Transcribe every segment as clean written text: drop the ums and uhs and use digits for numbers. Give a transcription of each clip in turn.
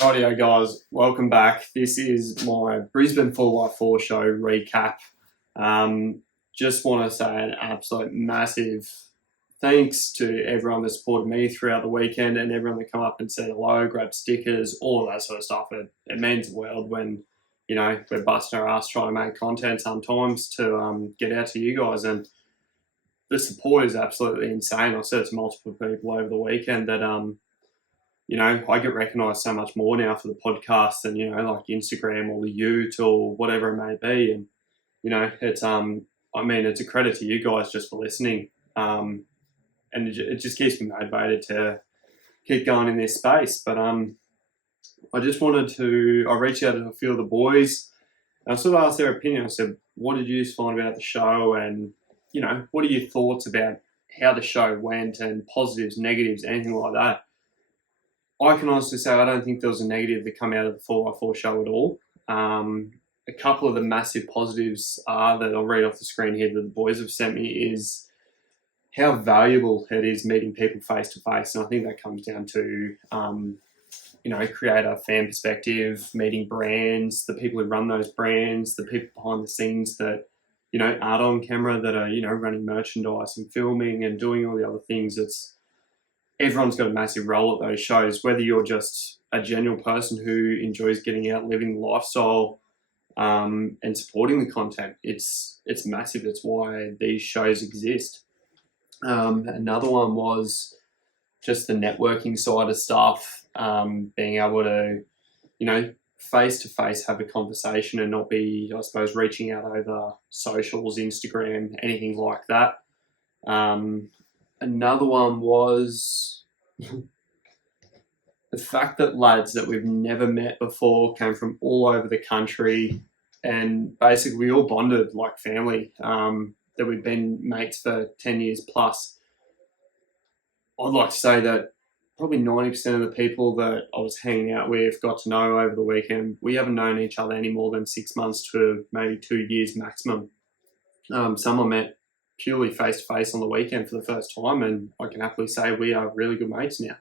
Rightio guys, welcome back. This is my Brisbane 4x4 show recap. Just want to say an absolute massive thanks to everyone that supported me throughout the weekend and everyone that come up and said hello, grab stickers, all of that sort of stuff. It means the world when, we're busting our ass trying to make content sometimes to get out to you guys. And the support is absolutely insane. I said it to multiple people over the weekend that, I get recognised so much more now for the podcast than, like Instagram or the Ute or whatever it may be. And, it's, it's a credit to you guys just for listening. And it just keeps me motivated to keep going in this space. But I reached out to a few of the boys and I sort of asked their opinion. I said, what did you find about the show? And, what are your thoughts about how the show went and positives, negatives, anything like that? I can honestly say I don't think there was a negative that come out of the 4x4 show at all. A couple of the massive positives are that I'll read off the screen here that the boys have sent me is how valuable it is meeting people face to face. And I think that comes down to, creator, fan perspective, meeting brands, the people who run those brands, the people behind the scenes that, aren't on camera that are, running merchandise and filming and doing all the other things. Everyone's got a massive role at those shows, whether you're just a genuine person who enjoys getting out, living the lifestyle, and supporting the content. It's massive. It's why these shows exist. Another one was just the networking side of stuff, being able to, face-to-face have a conversation and not be, I suppose, reaching out over socials, Instagram, anything like that. Another one was the fact that lads that we've never met before came from all over the country and basically we all bonded like family, that we've been mates for 10 years plus. I'd like to say that probably 90% of the people that I was hanging out with, got to know over the weekend, we haven't known each other any more than 6 months to maybe 2 years maximum. Some I met purely face-to-face on the weekend for the first time, and I can happily say we are really good mates now.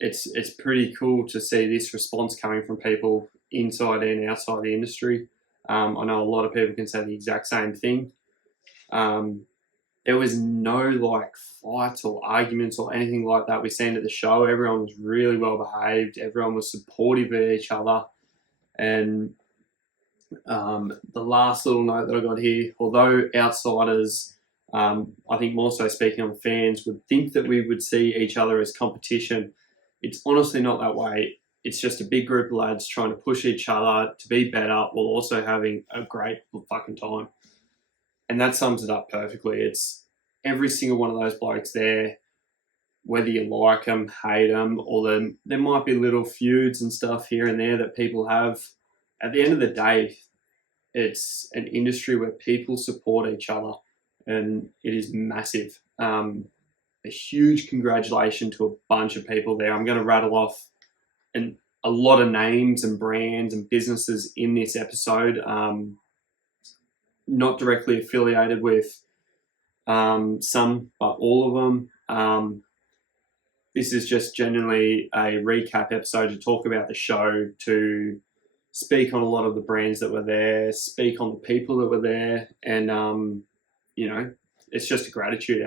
It's pretty cool to see this response coming from people inside and outside the industry. I know a lot of people can say the exact same thing. There was no fights or arguments or anything like that we seen at the show. Everyone was really well behaved. Everyone was supportive of each other. And the last little note that I got here, although outsiders, I think more so speaking on fans, would think that we would see each other as competition, it's honestly not that way. It's just a big group of lads trying to push each other to be better while also having a great fucking time. And that sums it up perfectly. It's every single one of those blokes there, whether you like them, hate them, or there might be little feuds and stuff here and there that people have. At the end of the day, it's an industry where people support each other, and it is massive. A huge congratulations to a bunch of people there. I'm going to rattle off a lot of names and brands and businesses in this episode, not directly affiliated with some, but all of them. This is just genuinely a recap episode to talk about the show, to speak on a lot of the brands that were there, speak on the people that were there, and, it's just a gratitude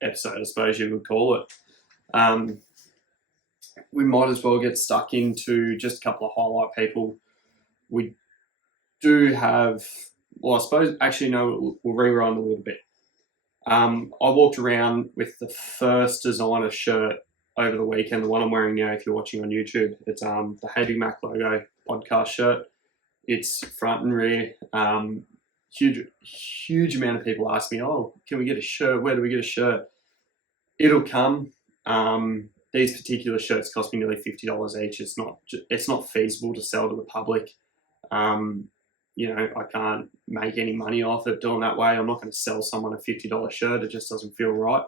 episode, I suppose you would call it. We might as well get stuck into just a couple of highlight people. We do have, well, I suppose, actually, no, we'll rewind a little bit. I walked around with the first designer shirt over the weekend, the one I'm wearing now if you're watching on YouTube. It's the Hey Big Mac logo podcast shirt. It's front and rear. Huge amount of people ask me, oh, can we get a shirt? Where do we get a shirt? It'll come. These particular shirts cost me nearly $50 each. It's not feasible to sell to the public. I can't make any money off it doing that way. I'm not going to sell someone a $50 shirt. It just doesn't feel right.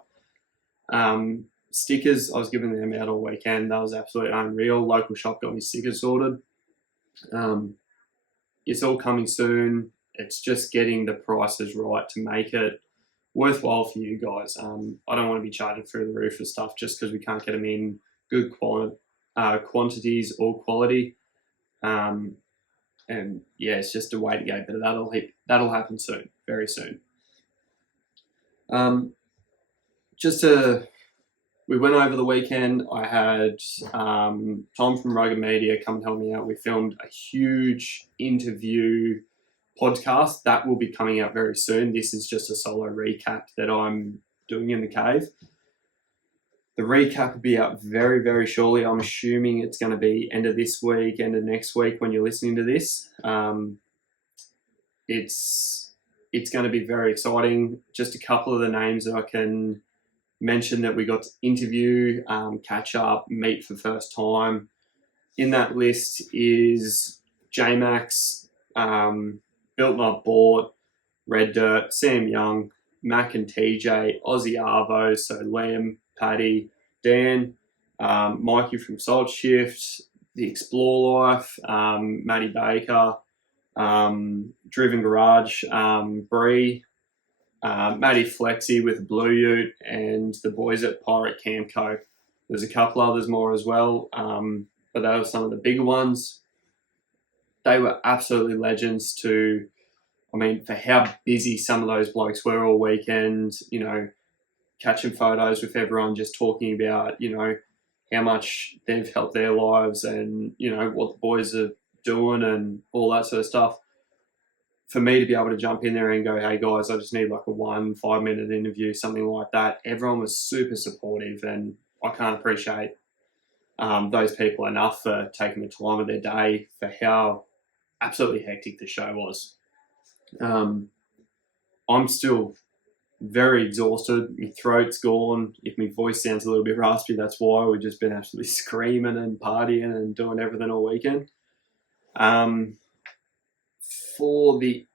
Stickers, I was giving them out all weekend. That was absolutely unreal. Local shop got me stickers sorted. It's all coming soon. It's just getting the prices right to make it worthwhile for you guys. I don't want to be charging through the roof for stuff just because we can't get them in good quantities or quality. And yeah, it's just a way to go, but that'll happen soon, very soon. We went over the weekend. I had Tom from Rugged Media come and help me out. We filmed a huge interview podcast that will be coming out very soon. This is just a solo recap that I'm doing in the cave. The recap will be out very, very shortly. I'm assuming it's going to be end of this week, end of next week when you're listening to this. It's going to be very exciting. Just a couple of the names that I can mention that we got to interview, catch up, meet for the first time. In that list is J-Max, Built Not Bought, Red Dirt, Sam Young, Mac and TJ, Aussie Arvo, so Liam, Paddy, Dan, Mikey from Salt Shift, The Explore Life, Matty Baker, Driven Garage, Bree, Matty Flexi with Blue Ute, and the boys at Pirate Camp Co. There's a couple others more as well, but they were some of the bigger ones. They were absolutely legends for how busy some of those blokes were all weekend, catching photos with everyone, just talking about, how much they've helped their lives and, what the boys are doing and all that sort of stuff. For me to be able to jump in there and go, hey guys, I just need like a 1-5 minute interview, something like that. Everyone was super supportive, and I can't appreciate those people enough for taking the time of their day for how absolutely hectic the show was. I'm still very exhausted. My throat's gone. If my voice sounds a little bit raspy, that's why. We've just been absolutely screaming and partying and doing everything all weekend. For the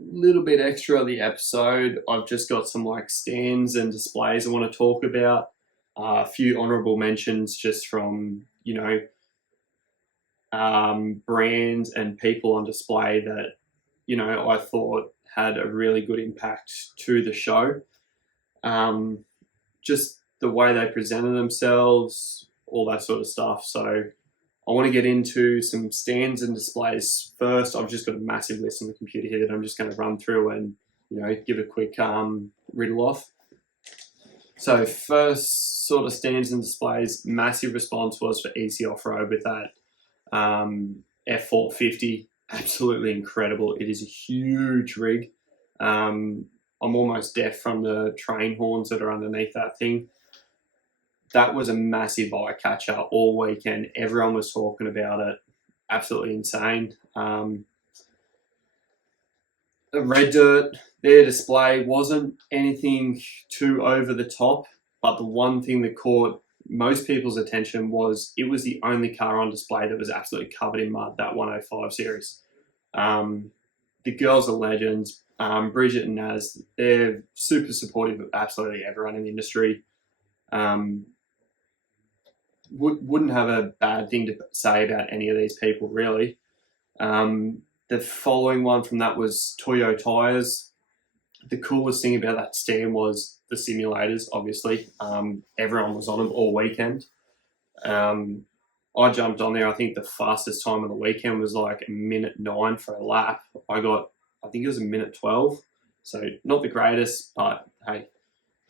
little bit extra of the episode, I've just got some stands and displays I want to talk about. A few honourable mentions just from, brands and people on display that, I thought had a really good impact to the show. Just the way they presented themselves, all that sort of stuff. So I want to get into some stands and displays first. I've just got a massive list on the computer here that I'm just going to run through and, give a quick riddle off. So first sort of stands and displays, massive response was for EC Off-Road with that F450. Absolutely incredible. It is a huge rig. I'm almost deaf from the train horns that are underneath that thing. That was a massive eye catcher all weekend. Everyone was talking about it. Absolutely insane. The Red Dirt, their display wasn't anything too over the top, but the one thing that caught most people's attention was it was the only car on display that was absolutely covered in mud, that 105 series. The girls are legends. Bridget and Naz, they're super supportive of absolutely everyone in the industry. Wouldn't have a bad thing to say about any of these people, really. The following one from that was Toyo Tires. The coolest thing about that stand was the simulators, obviously. Everyone was on them all weekend. I jumped on there. I think the fastest time of the weekend was like 1:09 for a lap. I think it was 1:12. So not the greatest, but hey,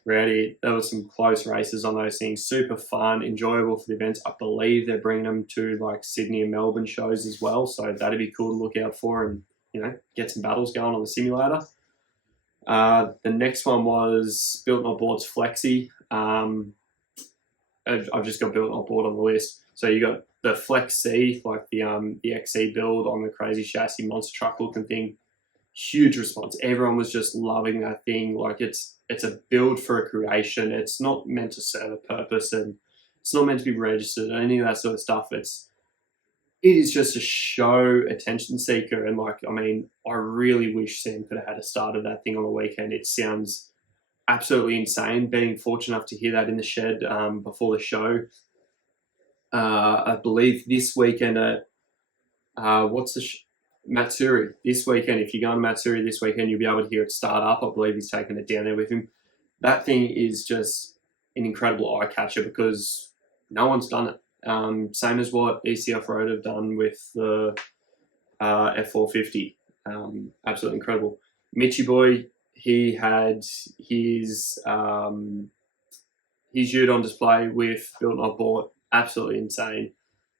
rowdy. There were some close races on those things. Super fun, enjoyable for the events. I believe they're bringing them to Sydney and Melbourne shows as well. So that'd be cool to look out for and, get some battles going on the simulator. The next one was Built Not Bought's Flexi. I've just got Built Not Bought on the list. So you got the Flex C, the XC build on the crazy chassis monster truck looking thing. Huge response. Everyone was just loving that thing. It's a build for a creation. It's not meant to serve a purpose, and it's not meant to be registered or any of that sort of stuff. It is just a show attention seeker. And I really wish Sam could have had a start of that thing on the weekend. It sounds absolutely insane. Being fortunate enough to hear that in the shed before the show. I believe this weekend at Matsuri. This weekend, if you go to Matsuri this weekend, you'll be able to hear it start up. I believe he's taken it down there with him. That thing is just an incredible eye catcher because no one's done it. same as what EC Off-Road have done with the F450. Absolutely incredible. Mitchy boy, he had his ute on display with Built Not Bought. Absolutely insane.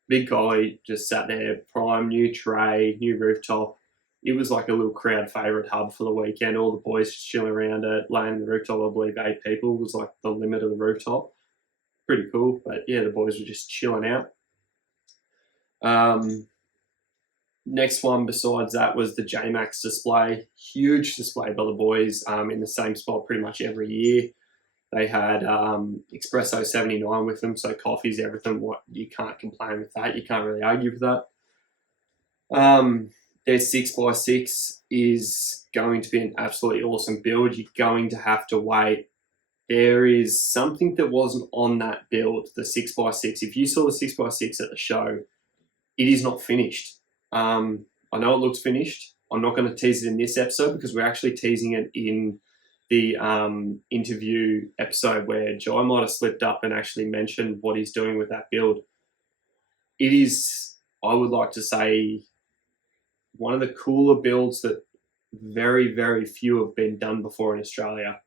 Big guy, just sat there, prime, new tray, new rooftop. It was like a little crowd favourite hub for the weekend. All the boys just chilling around it, laying on the rooftop. I believe 8 people was like the limit of the rooftop. Pretty cool, but yeah, the boys were just chilling out. Next one besides that was the J-Max display. Huge display by the boys in the same spot pretty much every year. They had Espresso 79 with them, so coffee's everything. What, you can't complain with that. You can't really argue with that. Their 6x6 is going to be an absolutely awesome build. You're going to have to wait. There is something that wasn't on that build, the 6x6. If you saw the 6x6 at the show, it is not finished. I know it looks finished. I'm not going to tease it in this episode because we're actually teasing it in the interview episode where Jai might have slipped up and actually mentioned what he's doing with that build. It is, I would like to say, one of the cooler builds that very, very few have been done before in Australia.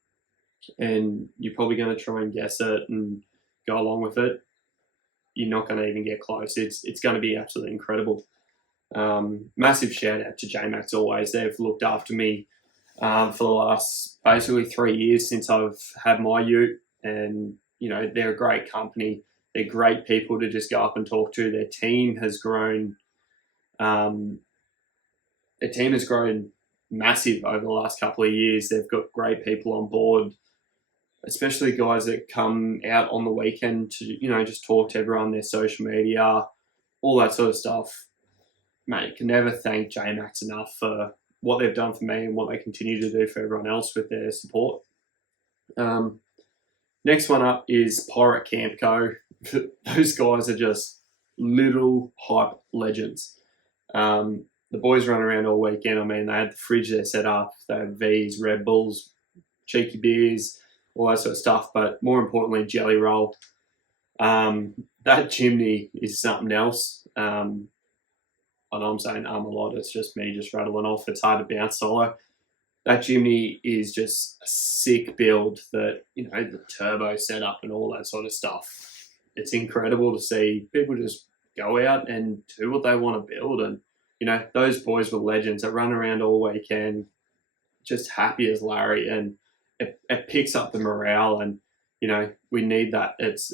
And you're probably going to try and guess it and go along with it. You're not going to even get close. It's going to be absolutely incredible. Massive shout out to J-Max always. They've looked after me for the last basically 3 years since I've had my ute, and you know, they're a great company. They're great people to just go up and talk to. Their team has grown. Massive over the last couple of years. They've got great people on board, especially guys that come out on the weekend to, you know, just talk to everyone, their social media, all that sort of stuff. Mate, can never thank J-Max enough for what they've done for me and what they continue to do for everyone else with their support. Next one up is Pirate Camp Co. Those guys are just little hype legends. The boys run around all weekend. I mean, they had the fridge there set up. They had V's, Red Bulls, cheeky beers, all that sort of stuff. But more importantly, Jelly Roll. That chimney is something else. I know I'm saying a lot. It's just me just rattling off. It's hard to bounce solo. That chimney is just a sick build that, you know, the turbo setup and all that sort of stuff. It's incredible to see people just go out and do what they want to build. And, you know, those boys were legends that run around all weekend, just happy as Larry. And it picks up the morale. And, you know, we need that. It's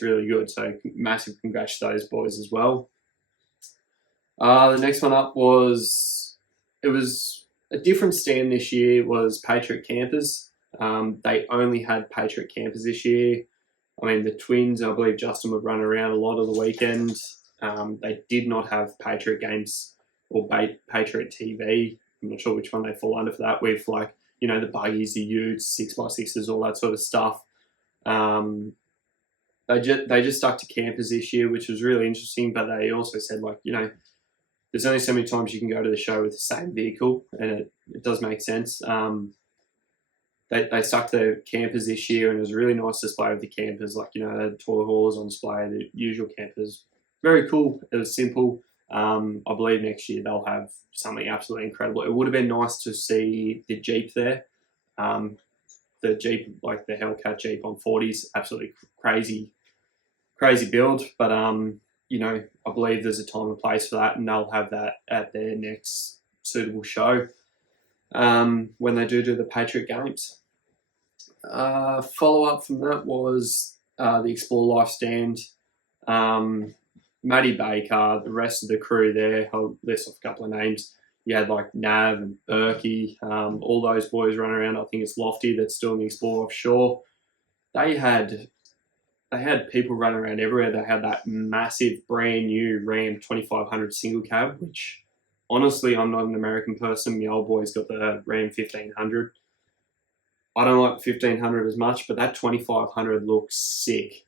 really good. So massive congrats to those boys as well. The next one up was a different stand this year, was Patriot Campers. They only had Patriot Campers this year. I mean, the twins, I believe Justin would run around a lot of the weekend. They did not have Patriot games or Patriot TV. I'm not sure which one they fall under for that, with, like, you know, the buggies, the utes, 6x6s, all that sort of stuff. They just stuck to campers this year, which was really interesting, but they also said, like, you know, there's only so many times you can go to the show with the same vehicle, and it does make sense. They stuck to the campers this year, and it was a really nice display of the campers. Like, you know, they had toilet haulers on display, the usual campers. Very cool. It was simple. I believe next year they'll have something absolutely incredible. It would have been nice to see the Jeep there. The Jeep, like the Hellcat Jeep on 40s, absolutely crazy build. But, you know, I believe there's a time and place for that, and they'll have that at their next suitable show when they do the Patriot Games. Follow-up from that was the Explore Life stand. Matty Baker, the rest of the crew there, I'll list off a couple of names. You had like Nav and Berkey, all those boys running around. I think it's Lofty that's still in the Explore Offshore. They had people running around everywhere. They had that massive brand new Ram 2500 single cab, which honestly, I'm not an American person. My old boy's got the Ram 1500. I don't like the 1500 as much, but that 2500 looks sick.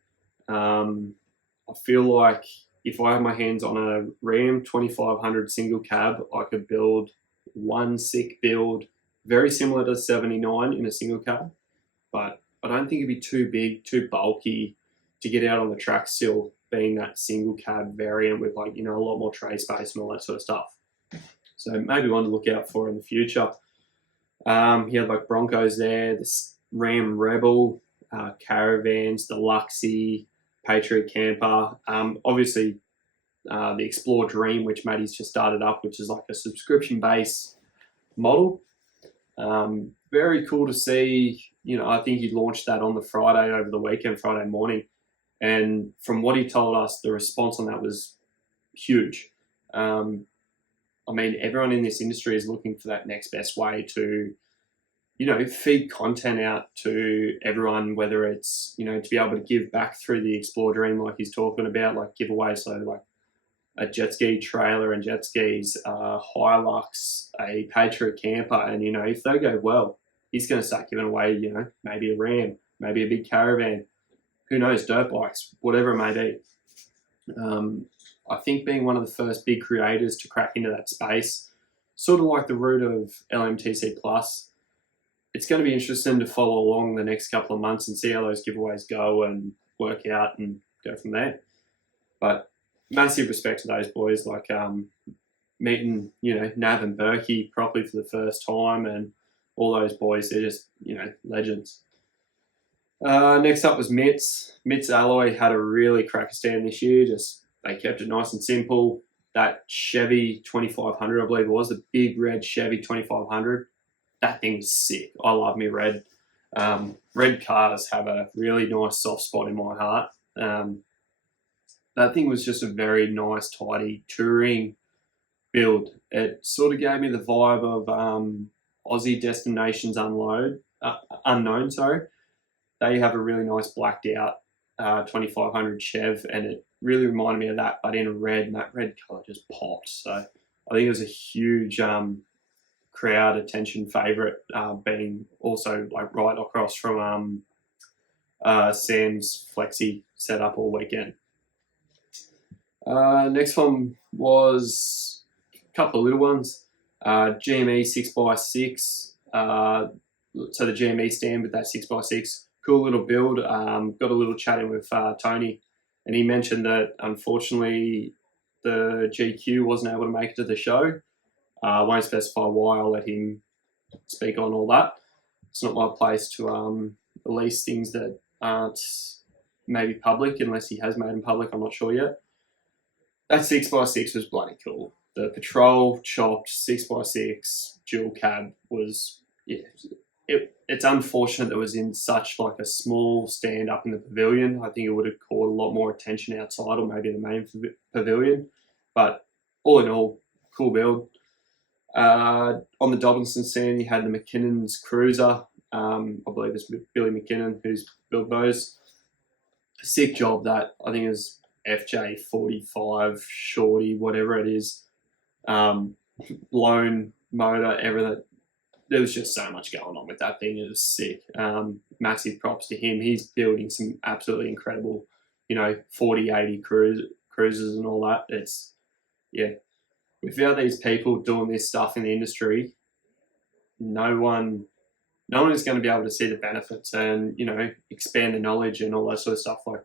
I feel like if I had my hands on a Ram 2500 single cab, I could build one sick build, very similar to the 79 in a single cab, but I don't think it'd be too big, too bulky to get out on the track still. being that single cab variant with like, you know, a lot more tray space and all that sort of stuff. So maybe one to look out for in the future. He had like Broncos there, the Ram Rebel, caravans, the Luxie, Patriot Camper. Obviously, the Explore Dream, which Matty's just started up, which is like a subscription-based model. Very cool to see. You know, I think he launched that on the Friday over the weekend, Friday morning. And from what he told us, the response on that was huge. I mean, everyone in this industry is looking for that next best way to, you know, feed content out to everyone, whether it's, you know, to be able to give back through the Explore Dream like he's talking about, like giveaways, so like a jet ski trailer and jet skis, Hilux, a Patriot camper, and, you know, if they go well, he's going to start giving away, you know, maybe a Ram, maybe a big caravan, who knows, dirt bikes, whatever it may be. I think being one of the first big creators to crack into that space, sort of like the route of LMTC Plus, it's going to be interesting to follow along the next couple of months and see how those giveaways go and work out and go from there. But massive respect to those boys, like meeting, you know, Nav and Berkey properly for the first time, and all those boys, they're just, you know, legends. Next up was Mitts. Mitts Alloy had a really cracker stand this year. Just they kept it nice and simple. That Chevy 2500, I believe it was, the big red Chevy 2500. That thing was sick. I love me red. Red cars have a really nice soft spot in my heart. That thing was just a very nice, tidy touring build. It sort of gave me the vibe of Aussie Destinations Unknown. Sorry, they have a really nice blacked out 2500 Chev, and it really reminded me of that, but in a red, and that red color just popped. So I think it was a huge crowd attention favorite, being also like right across from Sam's Flexi setup all weekend. Next one was a couple of little ones. GME 6x6. So the GME stand with that 6x6. Cool little build. Got a little chat in with Tony, and he mentioned that unfortunately the GQ wasn't able to make it to the show. I won't specify why. I'll let him speak on all that. It's not my place to release things that aren't maybe public, unless he has made them public. I'm not sure yet. That 6x6 was bloody cool. The Patrol chopped 6x6 dual cab was, yeah, it's unfortunate that it was in such like a small stand up in the pavilion. I think it would have caught a lot more attention outside, or maybe the main pavilion. But all in all, cool build. On the Dobinson stand, you had the McKinnon's Cruiser. I believe it's Billy McKinnon who's built those. Sick job that. I think it was FJ45 Shorty, whatever it is. Blown motor, everything. There was just so much going on with that thing. It was sick. Massive props to him. He's building some absolutely incredible, you know, 40-80 cruisers and all that. It's, yeah. Without these people doing this stuff in the industry, no one is going to be able to see the benefits and, you know, expand the knowledge and all that sort of stuff. Like,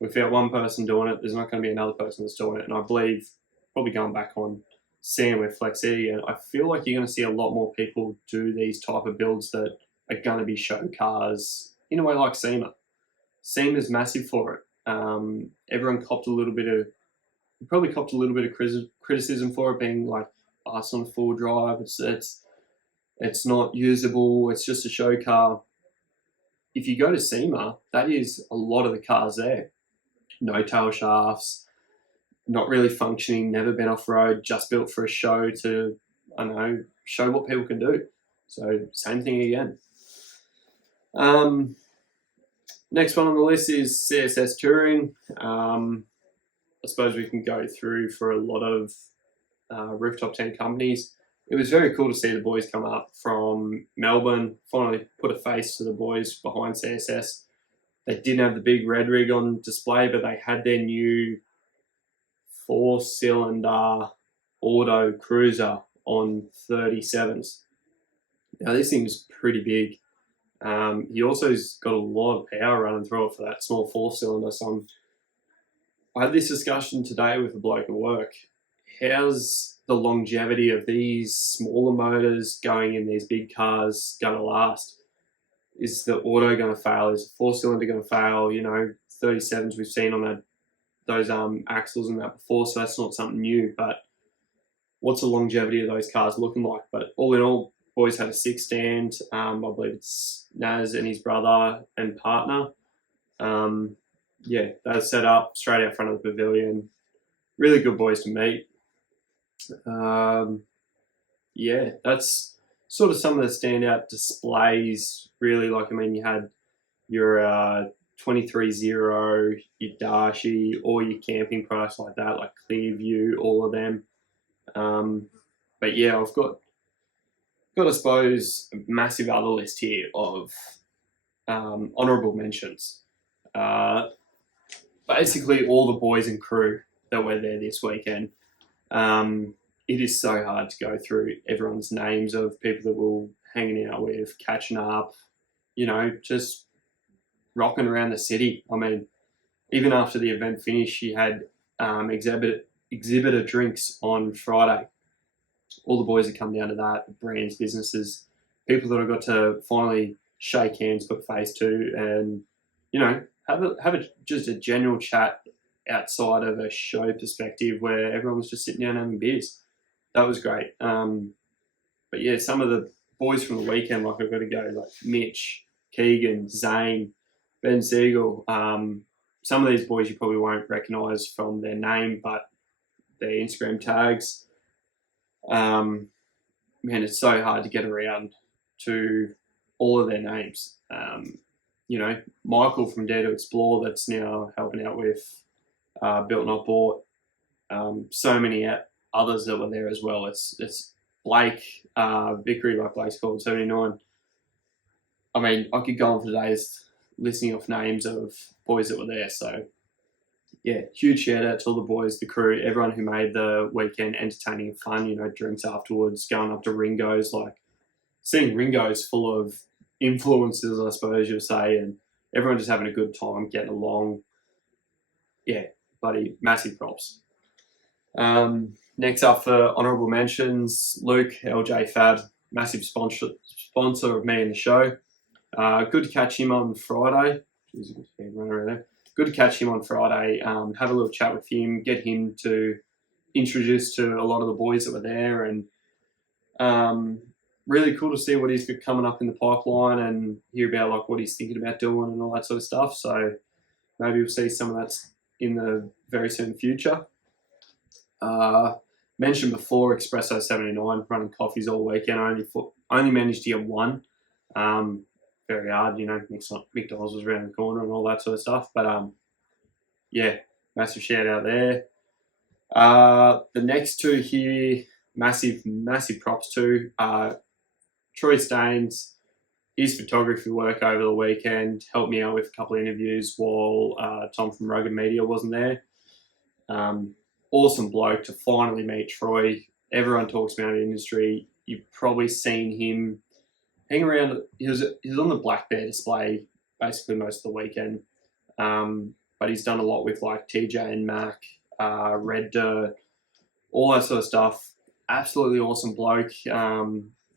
without one person doing it, there's not going to be another person that's doing it. And I believe, probably going back on seeing with Flexi, and I feel like you're going to see a lot more people do these type of builds that are going to be show cars in a way like SEMA. SEMA's massive for it. Everyone probably copped a little bit of criticism for it being like fast on full drive. It's not usable. It's just a show car. If you go to SEMA, that is a lot of the cars there. No tail shafts, not really functioning, never been off road, just built for a show to, I don't know, show what people can do. So same thing again. Next one on the list is CSS Touring. I suppose we can go through for a lot of rooftop tent companies. It was very cool to see the boys come up from Melbourne, finally put a face to the boys behind CSS. They didn't have the big red rig on display, but they had their new 4-cylinder auto cruiser on 37s. Now this thing is pretty big. He also's got a lot of power running through it for that small 4-cylinder. So I had this discussion today with a bloke at work. How's the longevity of these smaller motors going in these big cars going to last? Is the auto going to fail? Is the four-cylinder going to fail? 37s we've seen on those axles and that before, so that's not something new. But what's the longevity of those cars looking like? But all in all, boys had a 6 stand. I believe it's Naz and his brother and partner. They're set up straight out front of the pavilion. Really good boys to meet. That's sort of some of the standout displays, really. You had your 23-0, your Darshi, all your camping products like that, like Clearview, all of them. I've got I suppose, a massive other list here of honourable mentions. Basically, all the boys and crew that were there this weekend. It is so hard to go through everyone's names of people that we're hanging out with, catching up, just rocking around the city. I mean, even after the event finished, you had exhibitor drinks on Friday. All the boys that come down to that, the brands, businesses, people that I got to finally shake hands, put face to, and have just a general chat outside of a show perspective where everyone was just sitting down having beers. That was great. Some of the boys from the weekend, I've got to go, like Mitch, Keegan, Zane, Ben Siegel. Some of these boys you probably won't recognise from their name, but their Instagram tags. It's so hard to get around to all of their names. Michael from Dare to Explore, that's now helping out with Built Not Bought. So many others that were there as well. It's Blake, Vickery, like Blake's called, 79. I mean, I could go on for days listing off names of boys that were there. So, yeah, huge shout out to all the boys, the crew, everyone who made the weekend entertaining and fun. Drinks afterwards, going up to Ringo's, seeing Ringo's full of influencers, I suppose you'd say, and everyone just having a good time, getting along. Yeah, buddy, massive props. Next up for honourable mentions, Luke, LJ Fab, massive sponsor of me in the show. Good to catch him on Friday. Good to catch him on Friday. Have a little chat with him, get him to introduce to a lot of the boys that were there, and really cool to see what he's got coming up in the pipeline and hear about what he's thinking about doing and all that sort of stuff. So maybe we'll see some of that in the very soon future. Mentioned before, Espresso 79, running coffees all weekend. I only managed to get one. Very hard, McDonald's was around the corner and all that sort of stuff. But massive shout out there. The next two here, massive props to. Troy Staines, his photography work over the weekend helped me out with a couple of interviews while Tom from Rugged Media wasn't there. Awesome bloke to finally meet Troy. Everyone talks about the industry. You've probably seen him hang around. He was on the Black Bear display basically most of the weekend. But he's done a lot with TJ and Mac, Red Dirt, all that sort of stuff. Absolutely awesome bloke.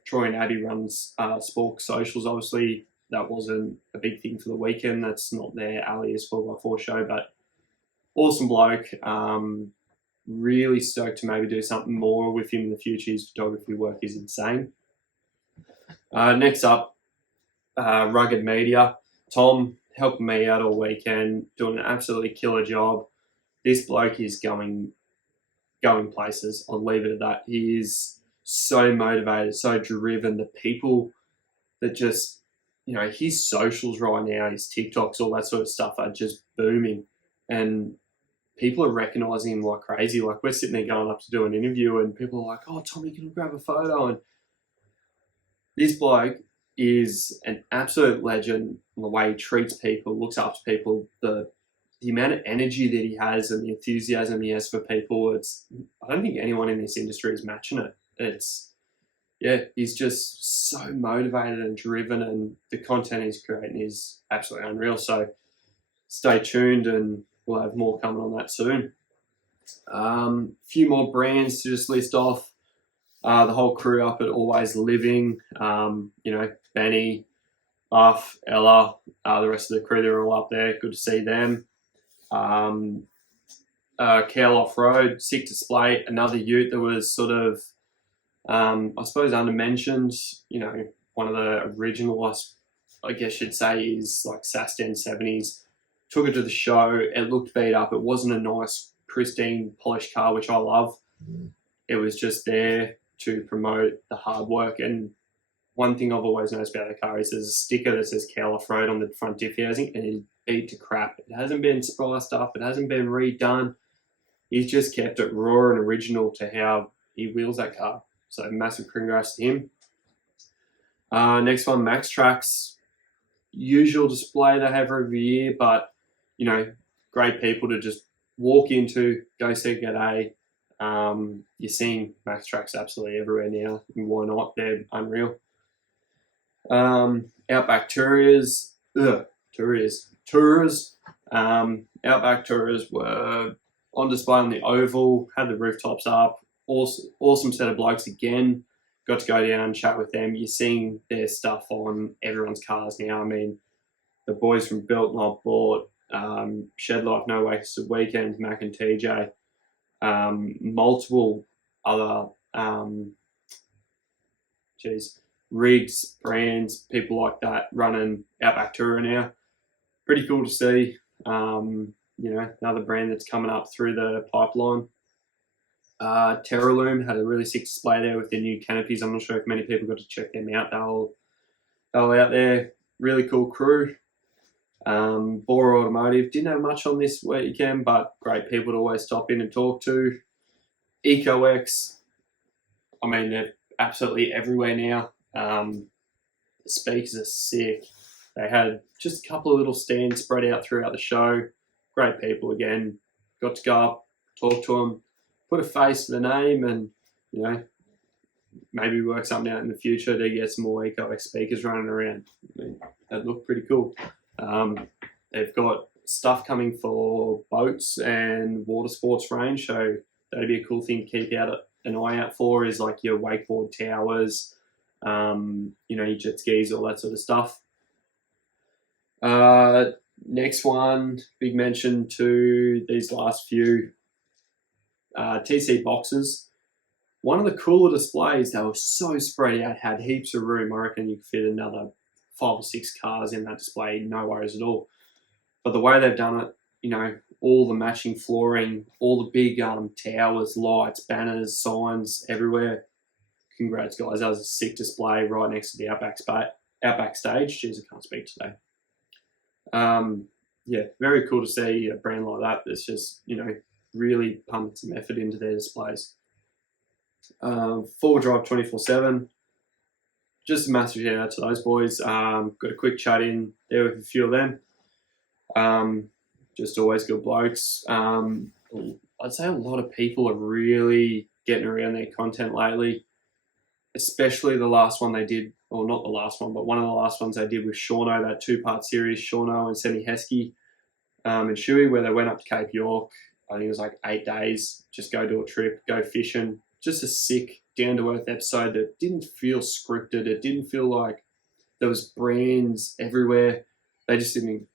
Troy and Abby runs Spork Socials, obviously. That wasn't a big thing for the weekend. That's not their alias 4x4 show, but awesome bloke. Really stoked to maybe do something more with him in the future. His photography work is insane. Next up, Rugged Media. Tom helping me out all weekend, doing an absolutely killer job. This bloke is going places. I'll leave it at that. He is so motivated, so driven. The people that just, his socials right now, his TikToks, all that sort of stuff are just booming. And people are recognising him like crazy. We're sitting there going up to do an interview and people are like, "Oh, Tommy, can I grab a photo?" And this bloke is an absolute legend in the way he treats people, looks after people, the amount of energy that he has and the enthusiasm he has for people. I don't think anyone in this industry is matching it. He's just so motivated and driven, and the content he's creating is absolutely unreal. So stay tuned and we'll have more coming on that soon. A few more brands to just list off. The whole crew up at Always Living, Benny, Buff, Ella, the rest of the crew, they're all up there. Good to see them. Kale Off-Road, sick display, another ute that was sort of, I suppose, under-mentioned. One of the original, I guess you'd say, is like Sastan 70s. Took it to the show. It looked beat up. It wasn't a nice, pristine, polished car, which I love. It was just there to promote the hard work. And one thing I've always noticed about the car is there's a sticker that says Kale Off-Road on the front diff housing, and it's beat to crap. It hasn't been spiced up. It hasn't been redone. He's just kept it raw and original to how he wheels that car. So massive congrats to him. Next one, Max Tracks. Usual display they have every year, but, great people to just walk into, go say g'day. You're seeing Max Tracks absolutely everywhere now. And why not? They're unreal. Outback Tourers. Outback Tourers were on display on the Oval, had the rooftops up. Awesome set of blokes again. Got to go down and chat with them. You're seeing their stuff on everyone's cars now. I mean, the boys from Built Not Bought, Shed Life No Wasted Weekends, Mac and TJ, multiple other rigs, brands, people like that running Outback Tourer now. Pretty cool to see. Another brand that's coming up through the pipeline. Terraloom had a really sick display there with their new canopies. I'm not sure if many people got to check them out. They were out there. Really cool crew. Bora Automotive didn't have much on this weekend, but great people to always stop in and talk to. EcoX, I mean, they're absolutely everywhere now. The speakers are sick. They had just a couple of little stands spread out throughout the show. Great people again. Got to go up, talk to them, put a face to the name, and maybe work something out in the future to get some more EcoX speakers running around. I mean, that looked pretty cool. They've got stuff coming for boats and water sports range, so that'd be a cool thing to keep an eye out for. Is like your wakeboard towers, your jet skis, all that sort of stuff. Next one, big mention to these last few. TC boxes. One of the cooler displays, they were so spread out, had heaps of room. I reckon you could fit another 5 or 6 cars in that display, no worries at all. But the way they've done it, all the matching flooring, all the big towers, lights, banners, signs everywhere. Congrats, guys. That was a sick display right next to the Outback stage. Jeez, I can't speak today. Very cool to see a brand like that that's just, really pumping some effort into their displays. Forward Drive 24/7. Just a massive shout out to those boys. Got a quick chat in there with a few of them. Just always good blokes. I'd say a lot of people are really getting around their content lately, especially the last one they did, or not the last one, but one of the last ones they did with Shauno, that 2-part series, Shauno and Senny Heskey and Shuey, where they went up to Cape York. I think it was like 8 days, just go do a trip, go fishing. Just a sick, down-to-earth episode that didn't feel scripted. It didn't feel like there was brands everywhere. They just didn't.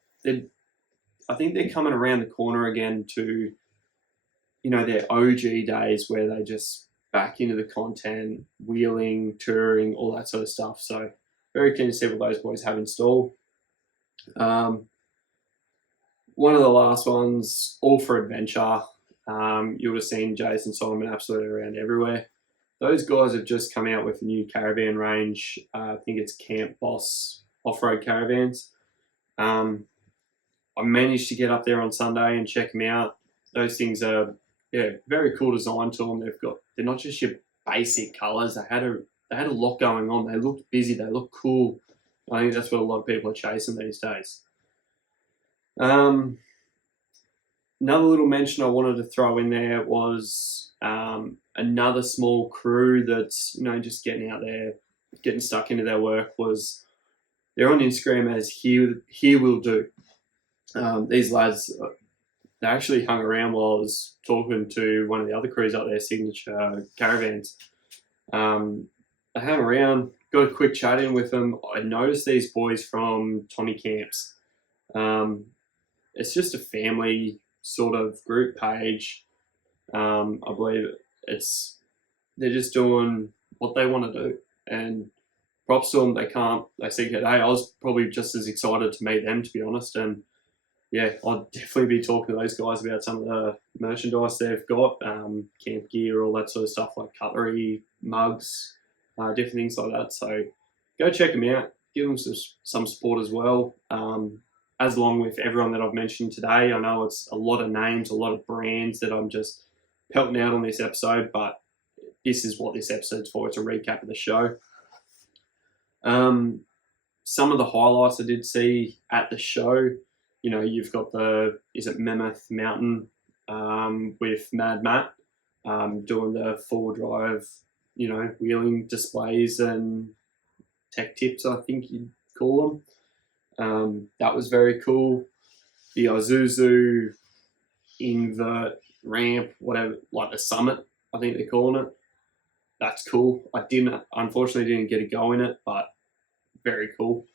I think they're coming around the corner again to, their OG days where they just back into the content, wheeling, touring, all that sort of stuff. So very keen to see what those boys have in store. One of the last ones, All for Adventure. You would have seen Jason Solomon absolutely around everywhere. Those guys have just come out with a new caravan range. I think it's Camp Boss off-road caravans. I managed to get up there on Sunday and check them out. Those things are, very cool design to them. They're not just your basic colours. They had a lot going on. They looked busy. They looked cool. I think that's what a lot of people are chasing these days. Another little mention I wanted to throw in there was another small crew that's just getting out there, getting stuck into their work. Was they're on Instagram as Here Will Do. These lads they actually hung around while I was talking to one of the other crews up there, Signature Caravans. I hung around, got a quick chat in with them. I noticed these boys from Tommy Camps. It's just a family sort of group page. I believe they're just doing what they want to do, and props to them. They say good day. I was probably just as excited to meet them, to be honest. And yeah, I'll definitely be talking to those guys about some of the merchandise they've got, camp gear, all that sort of stuff, like cutlery, mugs, different things like that. So go check them out, give them some support as well. As along with everyone that I've mentioned today, I know it's a lot of names, a lot of brands that I'm just pelting out on this episode, but this is what this episode's for. It's a recap of the show. Some of the highlights I did see at the show, you know, you've got is it Mammoth Mountain with Mad Matt doing the full drive, you know, wheeling displays and tech tips, I think you'd call them. That was very cool. The Isuzu invert ramp, whatever, like the Summit, I think they're calling it. That's cool. I unfortunately didn't get a go in it, but very cool.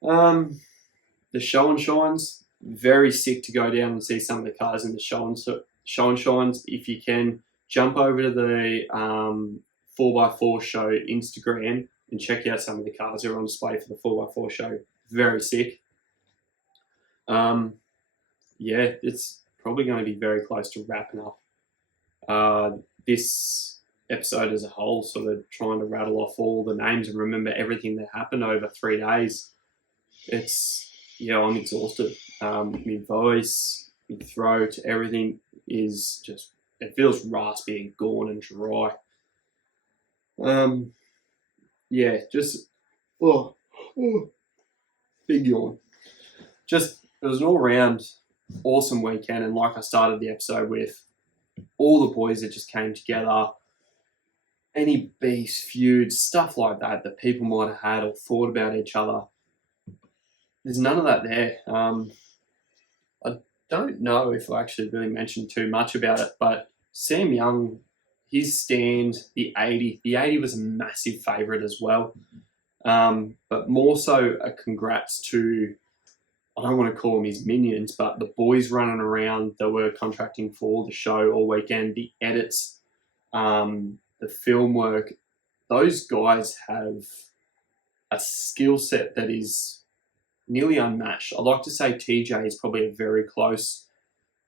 The show and shines, very sick to go down and see some of the cars in the show and shines. If you can, jump over to the 4x4 show Instagram and check out some of the cars that are on display for the 4x4 show. Very sick. Yeah, it's probably going to be very close to wrapping up this episode as a whole, sort of trying to rattle off all the names and remember everything that happened over 3 days. I'm exhausted. My voice, my throat, everything is just, it feels raspy and gone and dry. Big yawn. Just, it was an all-round awesome weekend, and like I started the episode with, all the boys that just came together, any beefs, feuds, stuff like that people might have had or thought about each other. There's none of that there. I don't know if I actually really mentioned too much about it, but Sam Young, his stand, the 80 was a massive favourite as well. But more so a congrats to, I don't want to call them his minions, but the boys running around that were contracting for the show all weekend, the edits, the film work. Those guys have a skill set that is nearly unmatched. I'd like to say TJ is probably a very close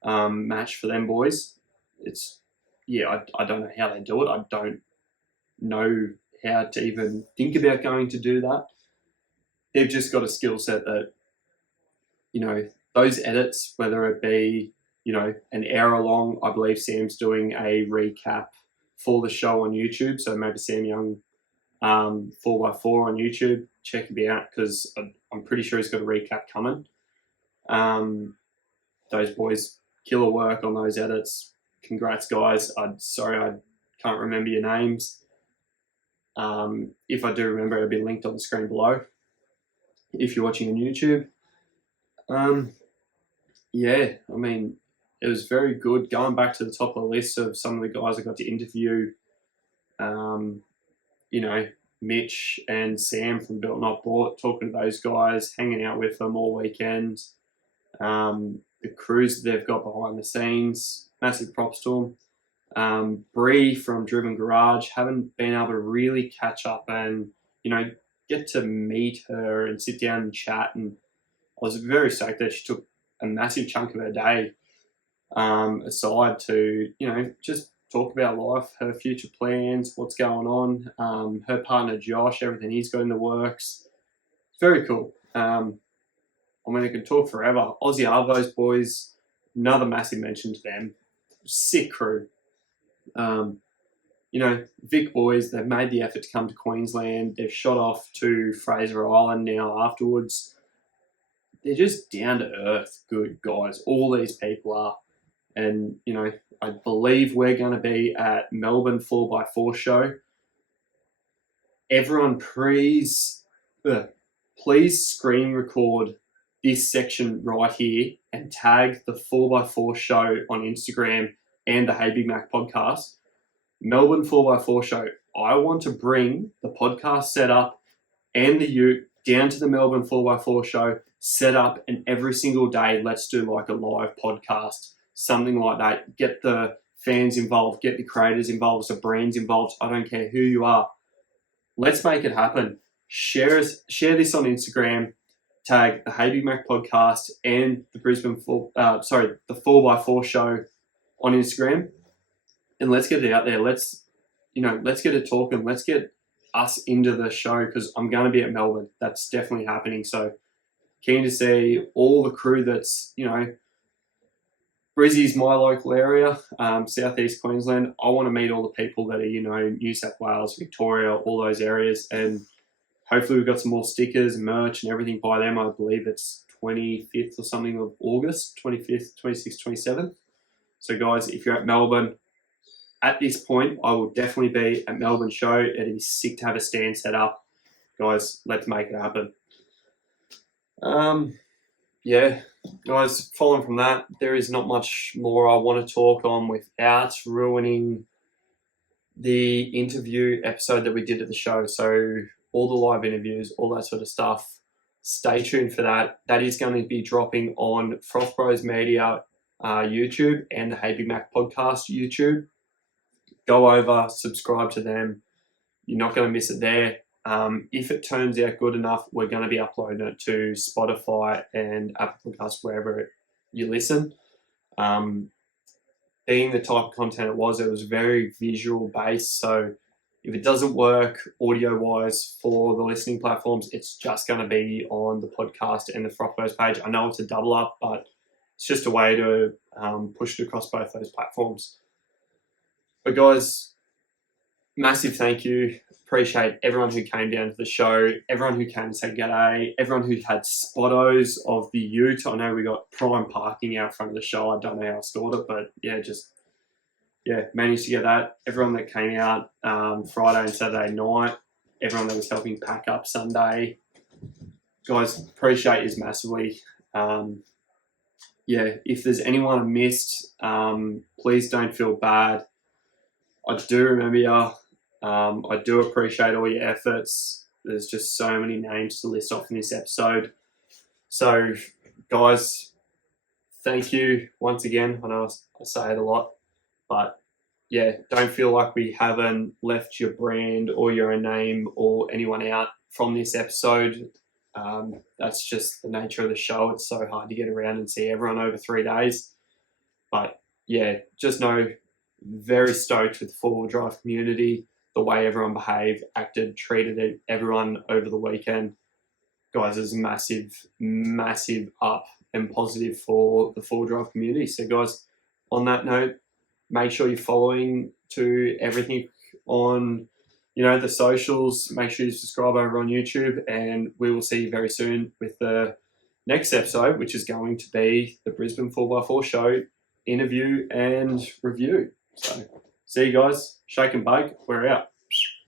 match for them boys. I don't know how they do it. I don't know how to even think about going to do that. They've just got a skill set that, you know, those edits, whether it be, you know, an hour long, I believe Sam's doing a recap for the show on YouTube. So maybe Sam Young 4x4 on YouTube. Check him out because I'm pretty sure he's got a recap coming. Those boys, killer work on those edits. Congrats, guys. Sorry I can't remember your names. If I do remember, it'll be linked on the screen below if you're watching on YouTube. It was very good. Going back to the top of the list of some of the guys I got to interview, Mitch and Sam from Built Not Bought, talking to those guys, hanging out with them all weekend. The crews that they've got behind the scenes, massive props to them. Bree from Driven Garage, haven't been able to really catch up and, get to meet her and sit down and chat. And I was very stoked that she took a massive chunk of her day aside to, just talk about life, her future plans, what's going on, her partner Josh, everything he's got in the works. It's very cool. I can talk forever. Aussie Arvos boys, another massive mention to them. Sick crew. Vic boys, they've made the effort to come to Queensland. They've shot off to Fraser Island now afterwards. They're just down to earth, good guys. All these people are. And, I believe we're going to be at Melbourne 4x4 show. Everyone, please screen record this section right here and tag the 4x4 show on Instagram and the Hey Big Mac podcast. Melbourne 4x4 show. I want to bring the podcast setup and the ute down to the Melbourne 4x4 show, set up, and every single day, let's do like a live podcast, something like that. Get the fans involved, get the creators involved, the brands involved. I don't care who you are. Let's make it happen. Share this on Instagram. Tag the Hey Big Mac podcast and the the 4x4 show on Instagram, and let's get it out there. Let's get it talking. Let's get us into the show, because I'm going to be at Melbourne. That's definitely happening. So keen to see all the crew that's, Brizzy's my local area, southeast Queensland. I want to meet all the people that are, New South Wales, Victoria, all those areas, and hopefully we've got some more stickers, merch, and everything by them. I believe it's 25th or something of August, 25th, 26th, 27th. So guys, if you're at Melbourne, at this point, I will definitely be at Melbourne show. It'd be sick to have a stand set up. Guys, let's make it happen. Yeah, guys, following from that, there is not much more I want to talk on without ruining the interview episode that we did at the show. So all the live interviews, all that sort of stuff, stay tuned for that. That is going to be dropping on Froth Bros Media YouTube and the Hey Big Mac podcast YouTube. Go over, subscribe to them. You're not going to miss it there. If it turns out good enough, we're going to be uploading it to Spotify and Apple Podcasts, wherever you listen. Being the type of content it was very visual based. So if it doesn't work audio-wise for the listening platforms, it's just going to be on the podcast and the Froth Bros page. I know it's a double up, but it's just a way to push it across both those platforms. But guys, massive thank you. Appreciate everyone who came down to the show, everyone who came and said g'day, everyone who had spottos of the ute. I know we got prime parking out front of the show. I don't know how I stored it, but managed to get that. Everyone that came out Friday and Saturday night, everyone that was helping pack up Sunday. Guys, appreciate you massively. If there's anyone I missed, please don't feel bad. I do remember you. I do appreciate all your efforts. There's just so many names to list off in this episode. So, guys, thank you once again. I know I say it a lot, but don't feel like we haven't left your brand or your name or anyone out from this episode. That's just the nature of the show. It's so hard to get around and see everyone over 3 days. But just know, very stoked with the four-wheel drive community, the way everyone behaved, acted, treated everyone over the weekend. Guys, there's a massive up and positive for the four-wheel drive community. So guys, on that note, make sure you're following to everything on the socials. Make sure you subscribe over on YouTube, and we will see you very soon with the next episode, which is going to be the Brisbane 4x4 show interview and review. So see you guys. Shake and bake. We're out.